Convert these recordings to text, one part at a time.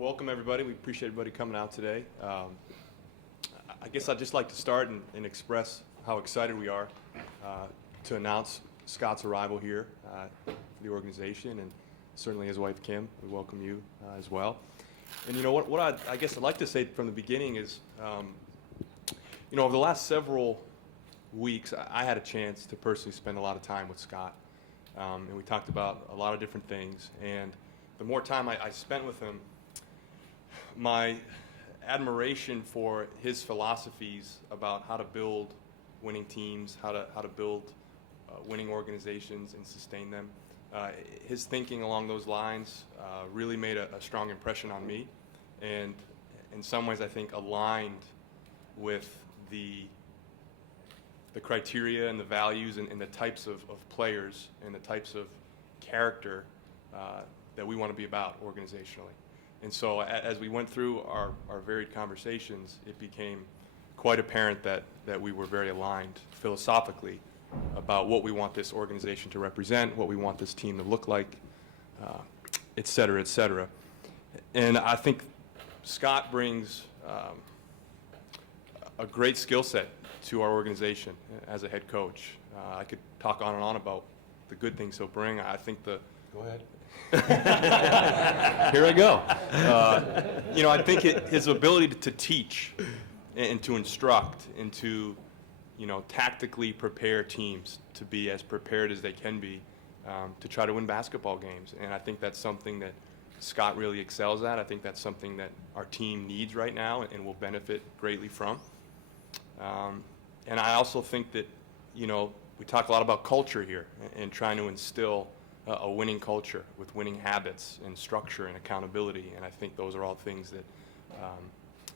Well, welcome everybody. We appreciate everybody coming out today. I guess I'd just like to start and express how excited we are to announce Scott's arrival here for the organization, and certainly his wife Kim. We welcome you as well. And you know what I guess I'd like to say from the beginning is, over the last several weeks, I had a chance to personally spend a lot of time with Scott, and we talked about a lot of different things. And the more time I spent with him, my admiration for his philosophies about how to build winning teams, how to build winning organizations and sustain them, his thinking along those lines really made a strong impression on me, and in some ways I think aligned with the criteria and the values and the types of players and the types of character that we want to be about organizationally. And so as we went through our varied conversations, it became quite apparent that we were very aligned philosophically about what we want this organization to represent, what we want this team to look like, et cetera, et cetera. And I think Scott brings a great skill set to our organization as a head coach. I could talk on and on about the good things he'll bring. I think Go ahead. Here I go. I think his ability to teach and to instruct and to, tactically prepare teams to be as prepared as they can be to try to win basketball games. And I think that's something that Scott really excels at. I think that's something that our team needs right now and will benefit greatly from. And I also think that, we talk a lot about culture here and trying to instill a winning culture with winning habits and structure and accountability, and I think those are all things that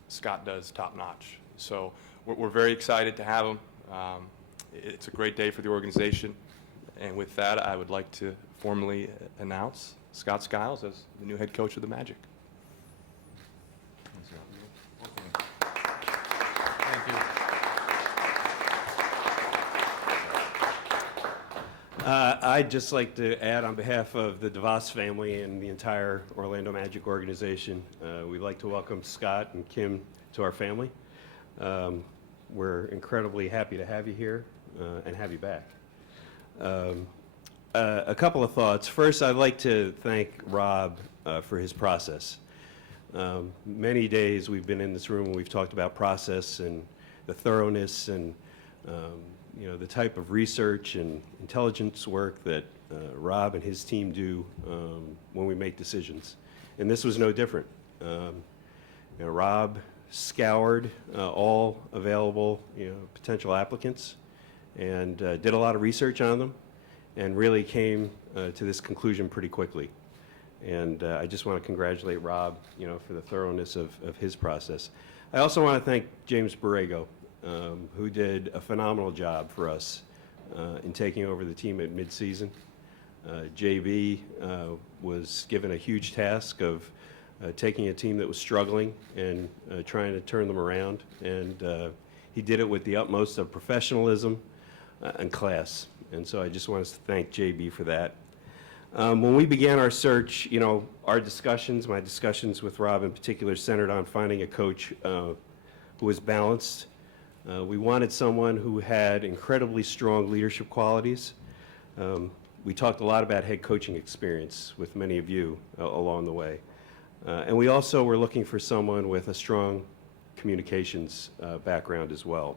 Scott does top notch. So we're very excited to have him. It's a great day for the organization, and with that I would like to formally announce Scott Skiles as the new head coach of the Magic. Thank you. I'd just like to add on behalf of the DeVos family and the entire Orlando Magic organization, we'd like to welcome Scott and Kim to our family. We're incredibly happy to have you here and have you back. A couple of thoughts. First, I'd like to thank Rob for his process. Many days we've been in this room and we've talked about process and the thoroughness and the type of research and intelligence work that Rob and his team do when we make decisions. And this was no different. Rob scoured all available potential applicants and did a lot of research on them and really came to this conclusion pretty quickly. And I just want to congratulate Rob for the thoroughness of his process. I also want to thank James Borrego, who did a phenomenal job for us in taking over the team at midseason. JB was given a huge task of taking a team that was struggling and trying to turn them around, and he did it with the utmost of professionalism and class. And so I just want to thank JB for that. When we began our search, my discussions with Rob in particular, centered on finding a coach who was balanced. We wanted someone who had incredibly strong leadership qualities. We talked a lot about head coaching experience with many of you along the way. And we also were looking for someone with a strong communications background as well.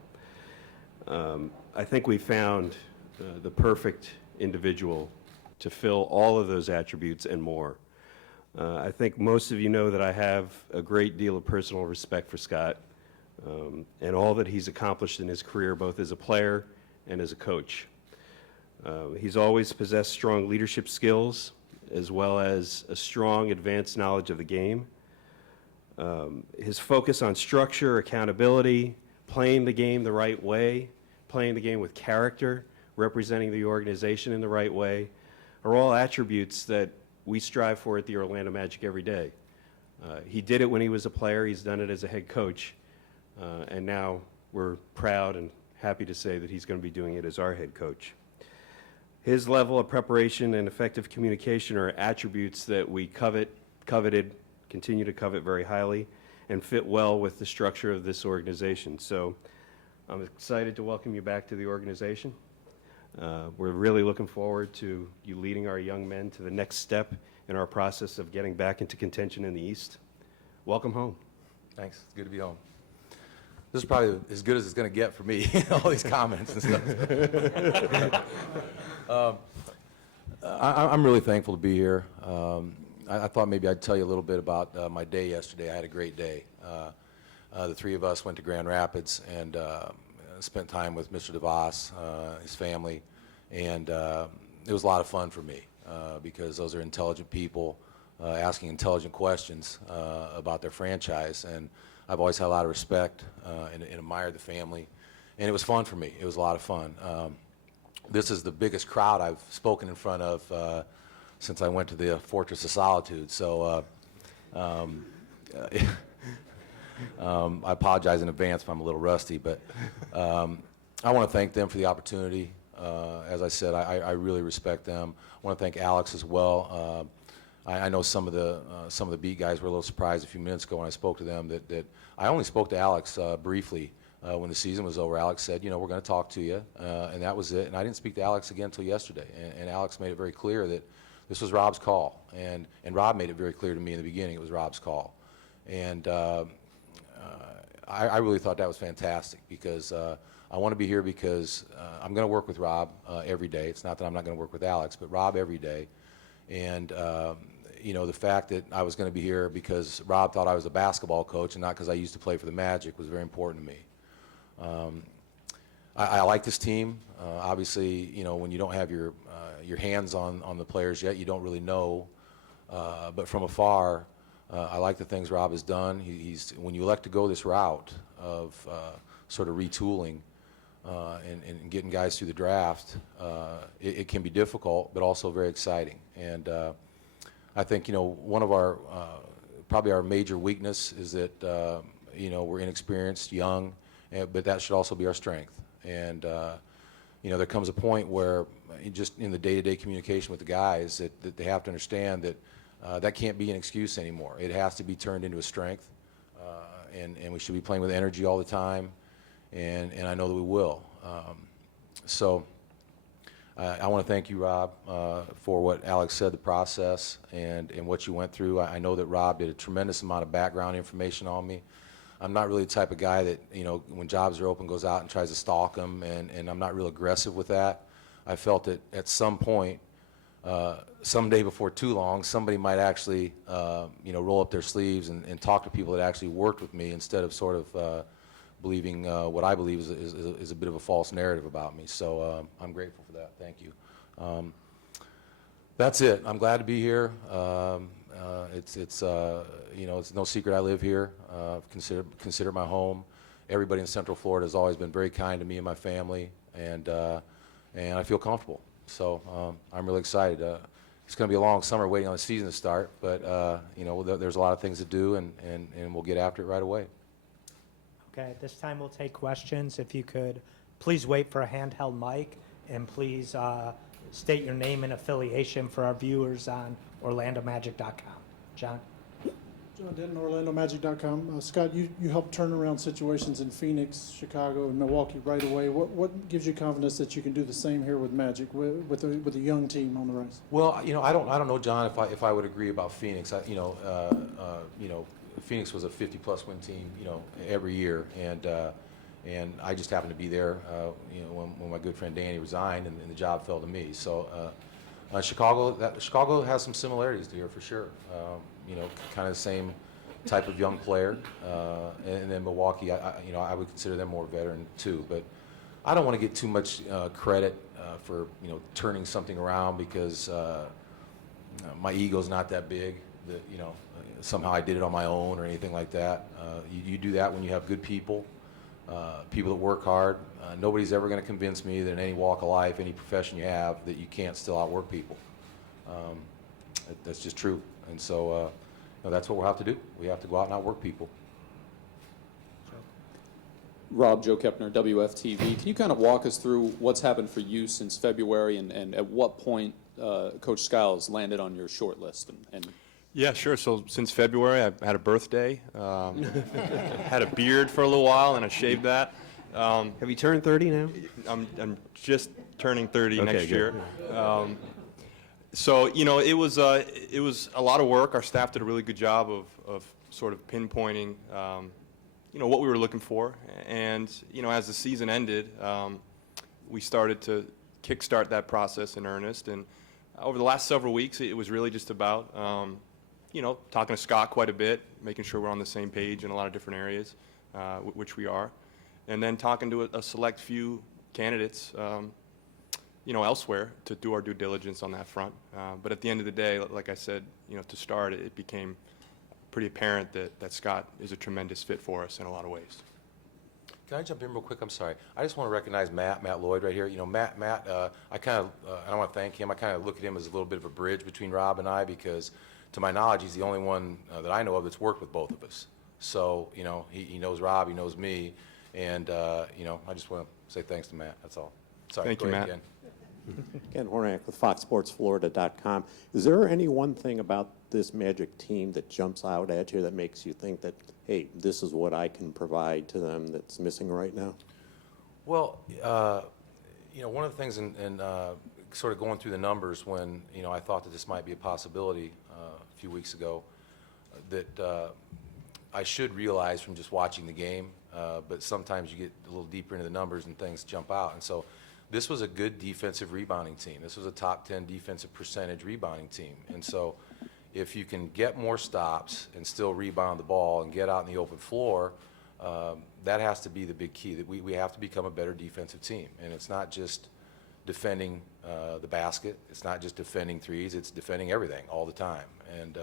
I think we found the perfect individual to fill all of those attributes and more. I think most of you know that I have a great deal of personal respect for Scott. And all that he's accomplished in his career, both as a player and as a coach. He's always possessed strong leadership skills, as well as a strong advanced knowledge of the game. His focus on structure, accountability, playing the game the right way, playing the game with character, representing the organization in the right way, are all attributes that we strive for at the Orlando Magic every day. He did it when he was a player, he's done it as a head coach. And now we're proud and happy to say that he's going to be doing it as our head coach. His level of preparation and effective communication are attributes that we coveted continue to covet very highly, and fit well with the structure of this organization. So I'm excited to welcome you back to the organization. We're really looking forward to you leading our young men to the next step in our process of getting back into contention in the East. Welcome home. Thanks. It's good to be home. This is probably as good as it's going to get for me, all these comments and stuff. I'm really thankful to be here. I thought maybe I'd tell you a little bit about my day yesterday. I had a great day. The three of us went to Grand Rapids and spent time with Mr. DeVos, his family, and it was a lot of fun for me because those are intelligent people asking intelligent questions about their franchise, and I've always had a lot of respect and admired the family, and it was fun for me. It was a lot of fun. This is the biggest crowd I've spoken in front of since I went to the Fortress of Solitude, so I apologize in advance if I'm a little rusty, but I want to thank them for the opportunity. As I said, I really respect them. I want to thank Alex as well. I know some of the beat guys were a little surprised a few minutes ago when I spoke to them that I only spoke to Alex briefly when the season was over. Alex said, you know, we're going to talk to you, and that was it. And I didn't speak to Alex again until yesterday. And Alex made it very clear that this was Rob's call, and Rob made it very clear to me in the beginning it was Rob's call. And I really thought that was fantastic because I want to be here because I'm going to work with Rob every day. It's not that I'm not going to work with Alex, but Rob every day. And you know, the fact that I was going to be here because Rob thought I was a basketball coach and not because I used to play for the Magic was very important to me. I like this team. Obviously, you know, when you don't have your hands on the players yet, you don't really know. But from afar, I like the things Rob has done. When you elect to go this route of sort of retooling and getting guys through the draft, it can be difficult, but also very exciting. And I think, you know, one of our probably our major weakness is that you know, we're inexperienced, young, but that should also be our strength. And you know, there comes a point where just in the day-to-day communication with the guys that they have to understand that that can't be an excuse anymore. It has to be turned into a strength, and we should be playing with energy all the time, and I know that we will. So I want to thank you, Rob, for what Alex said, the process, and what you went through. I know that Rob did a tremendous amount of background information on me. I'm not really the type of guy that, you know, when jobs are open goes out and tries to stalk them, and I'm not real aggressive with that. I felt that at some point, someday before too long, somebody might actually, you know, roll up their sleeves and talk to people that actually worked with me instead of sort of believing what I believe is a bit of a false narrative about me. So I'm grateful for that. Thank you. That's it. I'm glad to be here. It's you know, it's no secret I live here. Consider my home. Everybody in Central Florida has always been very kind to me and my family, and I feel comfortable. So I'm really excited. It's going to be a long summer waiting on the season to start, but you know, there's a lot of things to do, and we'll get after it right away. Okay, at this time we'll take questions. If you could please wait for a handheld mic, and please state your name and affiliation for our viewers on OrlandoMagic.com. John? John Denton, OrlandoMagic.com. Scott, you helped turn around situations in Phoenix, Chicago, and Milwaukee right away. What gives you confidence that you can do the same here with Magic, with a young team on the rise? Well, you know, I don't know, John, if I would agree about Phoenix. You know, Phoenix was a 50-plus win team, you know, every year, and I just happened to be there, you know, when my good friend Danny resigned, and the job fell to me. So Chicago has some similarities to here for sure. You know, kind of the same type of young player, and then Milwaukee, you know, I would consider them more veteran too. But I don't want to get too much credit for, you know, turning something around because my ego's not that big that, you know, somehow I did it on my own or anything like that. You do that when you have good people, people that work hard. Nobody's ever going to convince me that in any walk of life, any profession you have, that you can't still outwork people. That's just true. And so you know, that's what we'll have to do. We have to go out and outwork people. Rob, Joe Kepner, WFTV. Can you kind of walk us through what's happened for you since February, and at what point Coach Skiles landed on your short list? And Yeah, sure. So since February, I've had a birthday, had a beard for a little while, and I shaved that. Have you turned 30 now? I'm just turning 30 Okay, next good. year. So, you know, it was a lot of work. Our staff did a really good job of sort of pinpointing, you know, what we were looking for. And, you know, as the season ended, we started to kickstart that process in earnest. And over the last several weeks, it was really just about, you know, talking to Scott quite a bit, making sure we're on the same page in a lot of different areas, which we are. And then talking to a select few candidates, you know, elsewhere to do our due diligence on that front. But at the end of the day, like I said, you know, to start, it became pretty apparent that Scott is a tremendous fit for us in a lot of ways. Can I jump in real quick? I'm sorry. I just want to recognize Matt Lloyd right here. You know, Matt, I kind of, I want to thank him. I kind of look at him as a little bit of a bridge between Rob and I because, to my knowledge, he's the only one that I know of that's worked with both of us. So, you know, he knows Rob, he knows me, and, you know, I just want to say thanks to Matt. That's all. Sorry. Thank go you, ahead Matt. again. Ken Hornak with FoxSportsFlorida.com. Is there any one thing about this Magic team that jumps out at you that makes you think that, hey, this is what I can provide to them that's missing right now? Well, you know, one of the things in sort of going through the numbers when, you know, I thought that this might be a possibility a few weeks ago, that I should realize from just watching the game, but sometimes you get a little deeper into the numbers and things jump out. And so this was a good defensive rebounding team. This was a top 10 defensive percentage rebounding team. And so if you can get more stops and still rebound the ball and get out in the open floor, that has to be the big key, that we have to become a better defensive team. And it's not just defending the basket. It's not just defending threes. It's defending everything all the time. And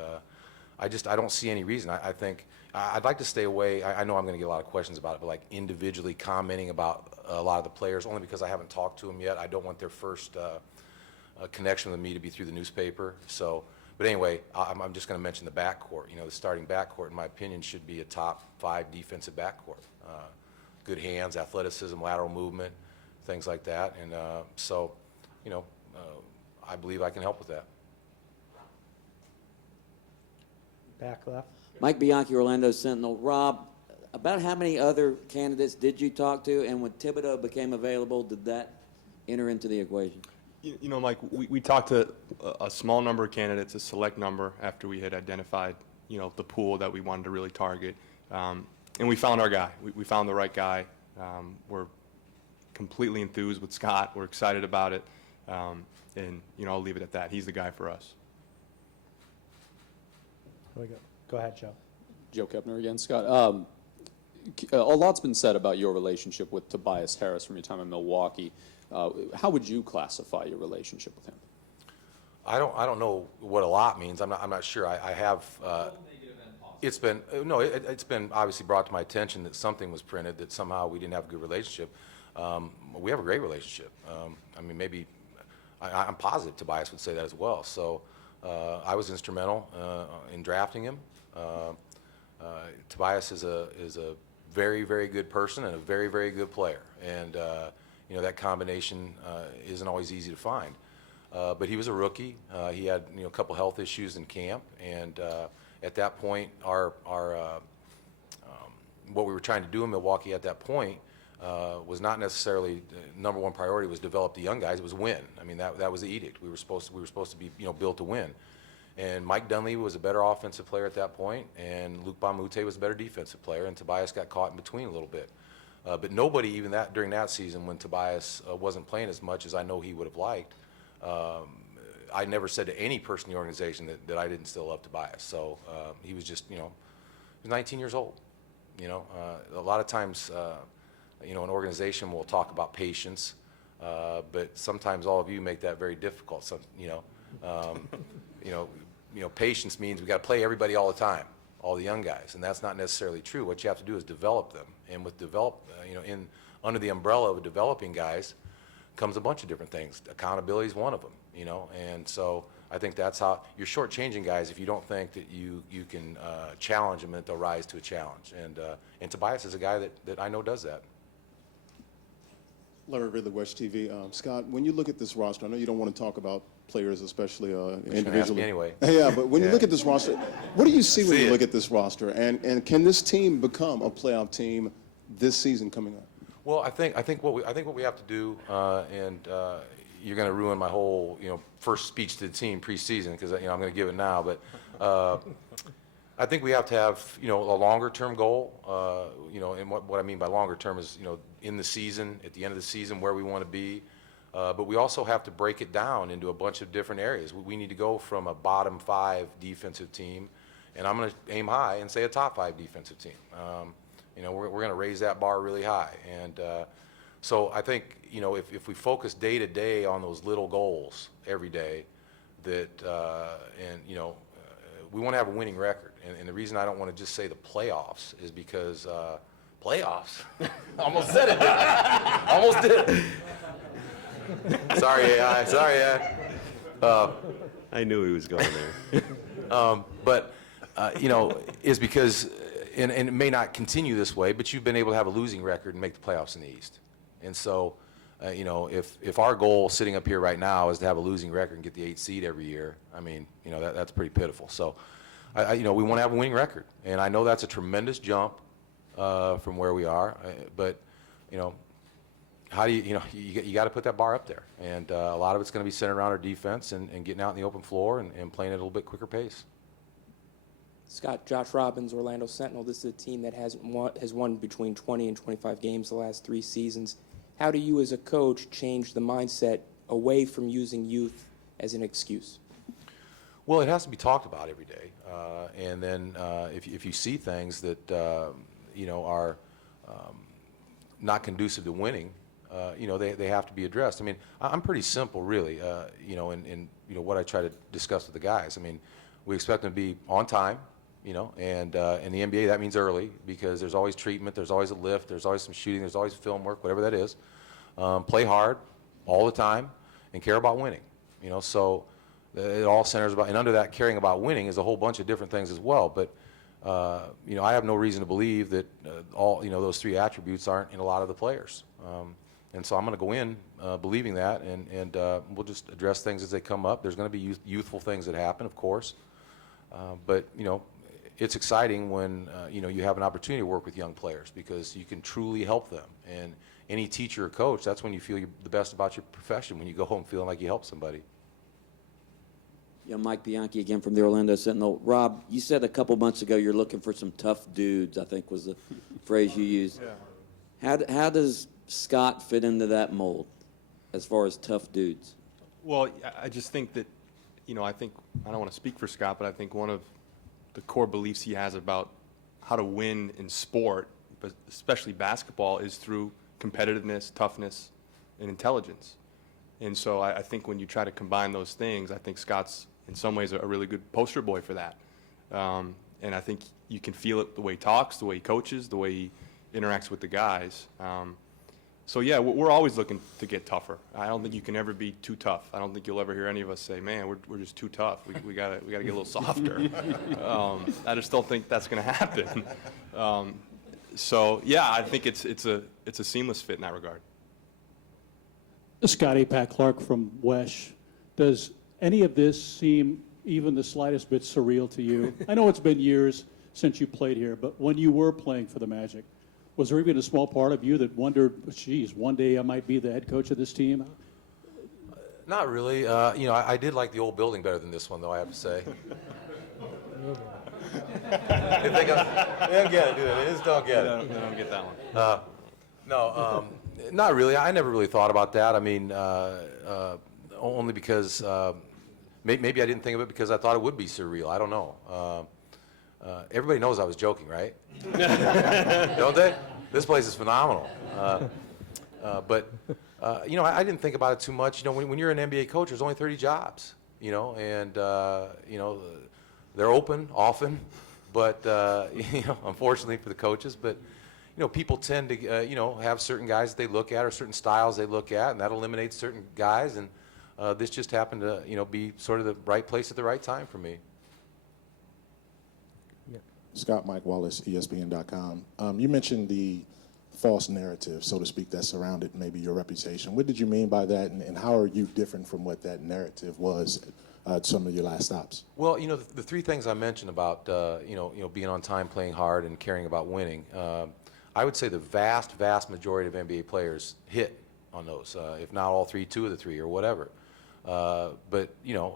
I don't see any reason. I think I'd like to stay away. I know I'm going to get a lot of questions about it, but like individually commenting about a lot of the players, only because I haven't talked to them yet. I don't want their first connection with me to be through the newspaper. So, but anyway, I'm just going to mention the backcourt. You know, the starting backcourt, in my opinion, should be a top 5 defensive backcourt. Good hands, athleticism, lateral movement, things like that. And so, you know, I believe I can help with that. Back left. Mike Bianchi, Orlando Sentinel. Rob, about how many other candidates did you talk to, and when Thibodeau became available, did that enter into the equation? You know, Mike, we talked to a small number of candidates, a select number, after we had identified, you know, the pool that we wanted to really target. And we found our guy. We found the right guy. We're completely enthused with Scott. We're excited about it. And, you know, I'll leave it at that. He's the guy for us. Here we go. Go ahead, Joe. Joe Kepner again. Scott, a lot's been said about your relationship with Tobias Harris from your time in Milwaukee. How would you classify your relationship with him? I don't know what a lot means. I'm not sure. I have. It's been it's been obviously brought to my attention that something was printed that somehow we didn't have a good relationship. We have a great relationship. I mean, maybe I'm positive Tobias would say that as well. So I was instrumental in drafting him. Tobias is a very, very good person and a very, very good player. And you know, that combination isn't always easy to find. But he was a rookie. He had, you know, a couple health issues in camp, and at that point, what we were trying to do in Milwaukee at that point was not necessarily number one priority was develop the young guys. It was win. I mean, that was the edict. We were supposed to be, you know, built to win. And Mike Dunleavy was a better offensive player at that point, and Luc Mbah a Moute was a better defensive player, and Tobias got caught in between a little bit. But nobody, even during that season when Tobias wasn't playing as much as I know he would have liked, I never said to any person in the organization that I didn't still love Tobias. So he was just, you know, he was 19 years old. You know, a lot of times, you know, an organization will talk about patience, but sometimes all of you make that very difficult. So, you know, patience means we got to play everybody all the time, all the young guys, and that's not necessarily true. What you have to do is develop them, and with you know, under the umbrella of developing guys comes a bunch of different things. Accountability is one of them, you know, and so I think that's how you're shortchanging guys if you don't think that you can challenge them and that they'll rise to a challenge. And Tobias is a guy that I know does that. Larry Ridley, West TV. Scott, when you look at this roster, I know you don't want to talk about players, especially individually. Ask me anyway. Yeah, but when you look at this roster, what do you see when see you it. look at this roster? And can this team become a playoff team this season coming up? Well, I think what we have to do, and you're going to ruin my whole first speech to the team preseason because I'm going to give it now, but I think we have to have a longer term goal. And what I mean by longer term is in the season, at the end of the season, where we want to be. But we also have to break it down into a bunch of different areas. We need to go from a bottom 5 defensive team, and I'm going to aim high and say a top 5 defensive team. We're going to raise that bar really high. And so I think, if we focus day to day on those little goals every day, that, we want to have a winning record. And the reason I don't want to just say the playoffs is because playoffs? Almost said it. Almost did. Sorry, AI. Sorry, AI. I knew he was going there. Is because, and it may not continue this way, but you've been able to have a losing record and make the playoffs in the East. And so, if our goal sitting up here right now is to have a losing record and get the 8th seed every year, I mean, that's pretty pitiful. So, we want to have a winning record. And I know that's a tremendous jump from where we are, but, how do you got to put that bar up there. And a lot of it's going to be centered around our defense and getting out in the open floor and playing at a little bit quicker pace. Scott, Josh Robbins, Orlando Sentinel. This is a team that has won between 20 and 25 games the last 3 seasons. How do you as a coach change the mindset away from using youth as an excuse? Well, it has to be talked about every day. And then if you see things that, are not conducive to winning, they have to be addressed. I mean, I'm pretty simple, really, in what I try to discuss with the guys. I mean, we expect them to be on time, and in the NBA that means early because there's always treatment, there's always a lift, there's always some shooting, there's always film work, whatever that is. Play hard all the time and care about winning, so it all centers about, and under that caring about winning is a whole bunch of different things as well. But, I have no reason to believe that all, those 3 attributes aren't in a lot of the players. And so I'm going to go in believing that, and we'll just address things as they come up. There's going to be youthful things that happen, of course. But, it's exciting when, you have an opportunity to work with young players because you can truly help them. And any teacher or coach, that's when you feel the best about your profession, when you go home feeling like you helped somebody. Yeah, Mike Bianchi again from the Orlando Sentinel. Rob, you said a couple months ago you're looking for some tough dudes, I think was the phrase you used. Yeah. How does Scott fit into that mold as far as tough dudes? Well, I just think that, I don't want to speak for Scott, but I think one of the core beliefs he has about how to win in sport, but especially basketball, is through competitiveness, toughness, and intelligence. And so I think when you try to combine those things, I think Scott's in some ways a really good poster boy for that. And I think you can feel it the way he talks, the way he coaches, the way he interacts with the guys. So yeah, we're always looking to get tougher. I don't think you can ever be too tough. I don't think you'll ever hear any of us say, "Man, we're just too tough. We gotta get a little softer." I just don't think that's going to happen. So yeah, I think it's a seamless fit in that regard. Scotty Pat Clark from WESH. Does any of this seem even the slightest bit surreal to you? I know it's been years since you played here, but when you were playing for the Magic, was there even a small part of you that wondered, geez, one day I might be the head coach of this team? Not really. I did like the old building better than this one, though, I have to say. They don't get it, do they? They just don't get it. They don't get that one. No, not really. I never really thought about that. I mean, only because maybe I didn't think of it because I thought it would be surreal. I don't know. Everybody knows I was joking, right? Don't they? This place is phenomenal. But I didn't think about it too much. When you're an NBA coach, there's only 30 jobs, and they're open often, but unfortunately for the coaches, but people tend to have certain guys that they look at or certain styles they look at, and that eliminates certain guys, and this just happened to be sort of the right place at the right time for me. Scott, Mike Wallace, ESPN.com. You mentioned the false narrative, so to speak, that surrounded maybe your reputation. What did you mean by that, and how are you different from what that narrative was at some of your last stops? Well, the three things I mentioned about being on time, playing hard, and caring about winning. I would say the vast majority of NBA players hit on those. If not all three, two of the three, or whatever. But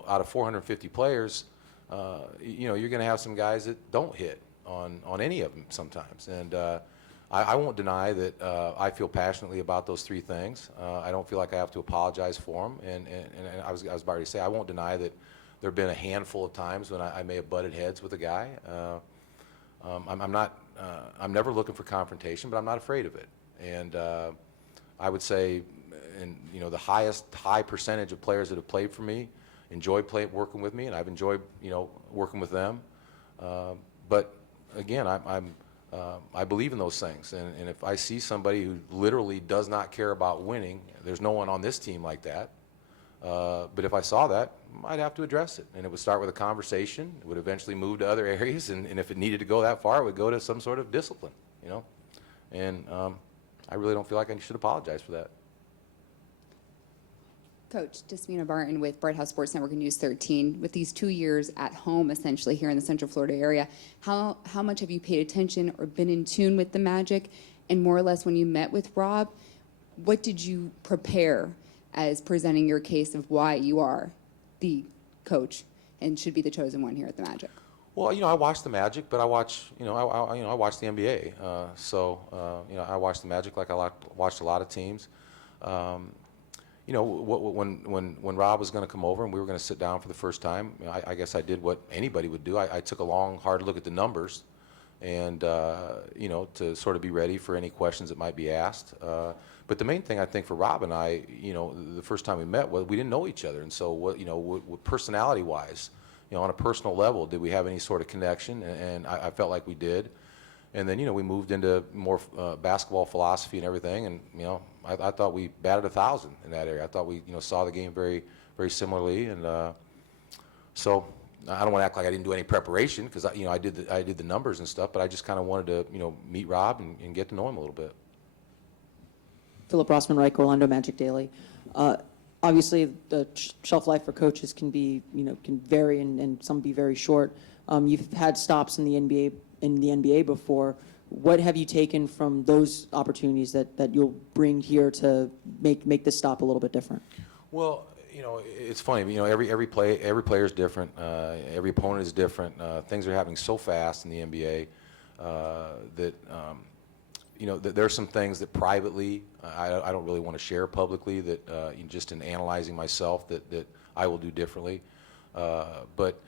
out of 450 players, you're going to have some guys that don't hit on any of them sometimes. And I won't deny that I feel passionately about those three things. I don't feel like I have to apologize for them. And I was about to say, I won't deny that there have been a handful of times when I may have butted heads with a guy. I'm never looking for confrontation, but I'm not afraid of it. And I would say, the high percentage of players that have played for me enjoy working with me, and I've enjoyed working with them. But again, I believe in those things, and if I see somebody who literally does not care about winning, there's no one on this team like that. But if I saw that, I'd have to address it, and it would start with a conversation. It would eventually move to other areas, and if it needed to go that far, it would go to some sort of discipline. And I really don't feel like I should apologize for that. Coach, Desmina Barton with Bright House Sports Network and News 13. With these 2 years at home, essentially, here in the Central Florida area, how much have you paid attention or been in tune with the Magic? And more or less, when you met with Rob, what did you prepare as presenting your case of why you are the coach and should be the chosen one here at the Magic? Well, I watch the Magic, but I watch, I watch the NBA. I watch the Magic like I watched a lot of teams. When Rob was going to come over and we were going to sit down for the first time, I guess I did what anybody would do. I took a long, hard look at the numbers, and to sort of be ready for any questions that might be asked. But the main thing I think for Rob and I, the first time we met, we didn't know each other, and so what personality-wise, on a personal level, did we have any sort of connection? And I felt like we did. And then, we moved into more basketball philosophy and everything, and, I thought we batted 1,000 in that area. I thought we, saw the game very, very similarly, and so I don't want to act like I didn't do any preparation, because, I did the numbers and stuff, but I just kind of wanted to, meet Rob and get to know him a little bit. Philip Rossman-Reich, Orlando Magic Daily. Obviously, the shelf life for coaches can be, can vary, and some be very short. You've had stops in the NBA before. What have you taken from those opportunities that you'll bring here to make this stop a little bit different? Well, it's funny. Every player is different. Every opponent is different. Things are happening so fast in the NBA that that there are some things that privately I don't really want to share publicly. That just in analyzing myself, that I will do differently. But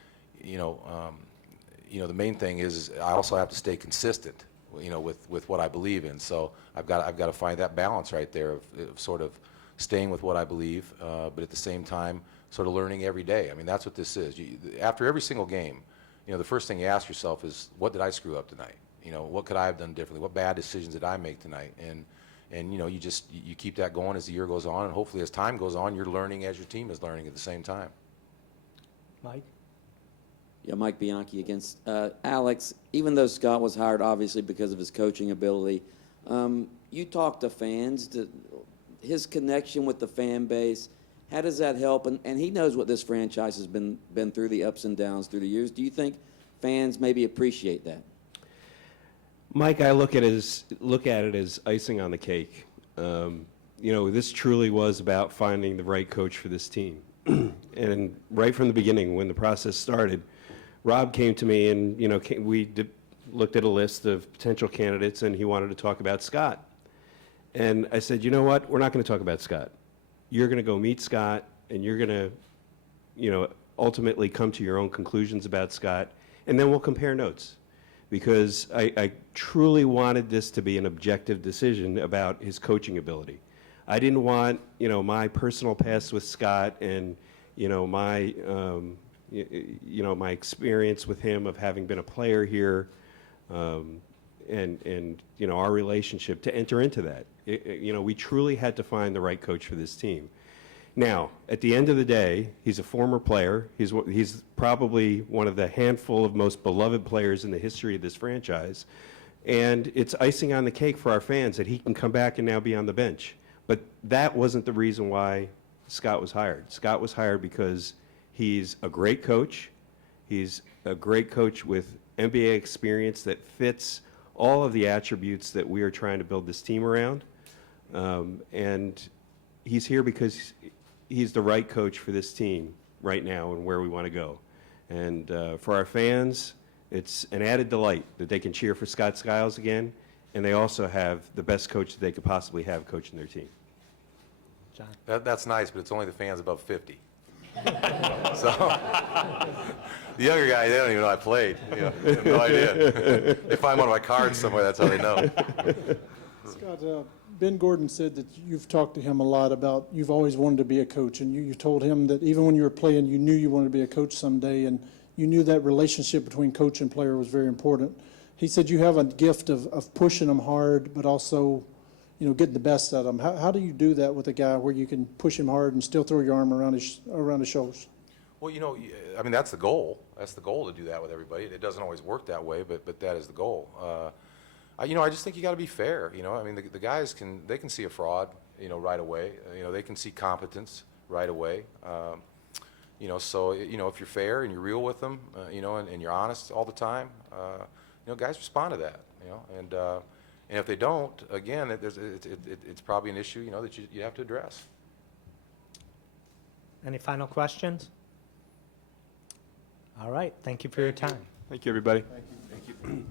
the main thing is I also have to stay consistent, with what I believe in. So I've got to find that balance right there of sort of staying with what I believe, but at the same time sort of learning every day. I mean, that's what this is. After every single game, the first thing you ask yourself is, what did I screw up tonight? What could I have done differently? What bad decisions did I make tonight? And you keep that going as the year goes on, and hopefully as time goes on, you're learning as your team is learning at the same time. Mike? Yeah, Mike Bianchi against Alex. Even though Scott was hired, obviously, because of his coaching ability, you talk to fans, his connection with the fan base, how does that help? And he knows what this franchise has been through, the ups and downs through the years. Do you think fans maybe appreciate that? Mike, I look at it as icing on the cake. This truly was about finding the right coach for this team. And right from the beginning, when the process started, Rob came to me and, we looked at a list of potential candidates, and he wanted to talk about Scott. And I said, you know what? We're not going to talk about Scott. You're going to go meet Scott, and you're going to, ultimately come to your own conclusions about Scott, and then we'll compare notes. Because I truly wanted this to be an objective decision about his coaching ability. I didn't want, my personal past with Scott and, my experience with him of having been a player here, and our relationship to enter into that. We truly had to find the right coach for this team. Now, at the end of the day, he's a former player. He's probably one of the handful of most beloved players in the history of this franchise. And it's icing on the cake for our fans that he can come back and now be on the bench. But that wasn't the reason why Scott was hired. Scott was hired because he's a great coach. He's a great coach with NBA experience that fits all of the attributes that we are trying to build this team around. And he's here because he's the right coach for this team right now and where we want to go. And for our fans, it's an added delight that they can cheer for Scott Skiles again, and they also have the best coach that they could possibly have coaching their team. John. That's nice, but it's only the fans above 50. So the younger guy, they don't even know I played. You know, they have no idea. They find one of my cards somewhere, that's how they know. Scott, Ben Gordon said that you've talked to him a lot about you've always wanted to be a coach, and you told him that even when you were playing, you knew you wanted to be a coach someday, and you knew that relationship between coach and player was very important. He said you have a gift of pushing them hard, but also, you know, getting the best out of them. How do you do that with a guy where you can push him hard and still throw your arm around his shoulders? Well, you know, I mean, that's the goal. That's the goal, to do that with everybody. It doesn't always work that way, but that is the goal. You know, I just think you got to be fair. You know, I mean, the guys can see a fraud, you know, right away. You know, they can see competence right away. You know, so, you know, if you're fair and you're real with them, you know, and you're honest all the time, you know, guys respond to that, you know, and if they don't, again, it's probably an issue, you know, that you have to address. Any final questions? All right. Thank you for your time. Thank you, everybody. Thank you.